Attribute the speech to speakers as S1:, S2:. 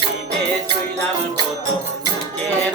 S1: দিকে ছুইলাম কত লোকের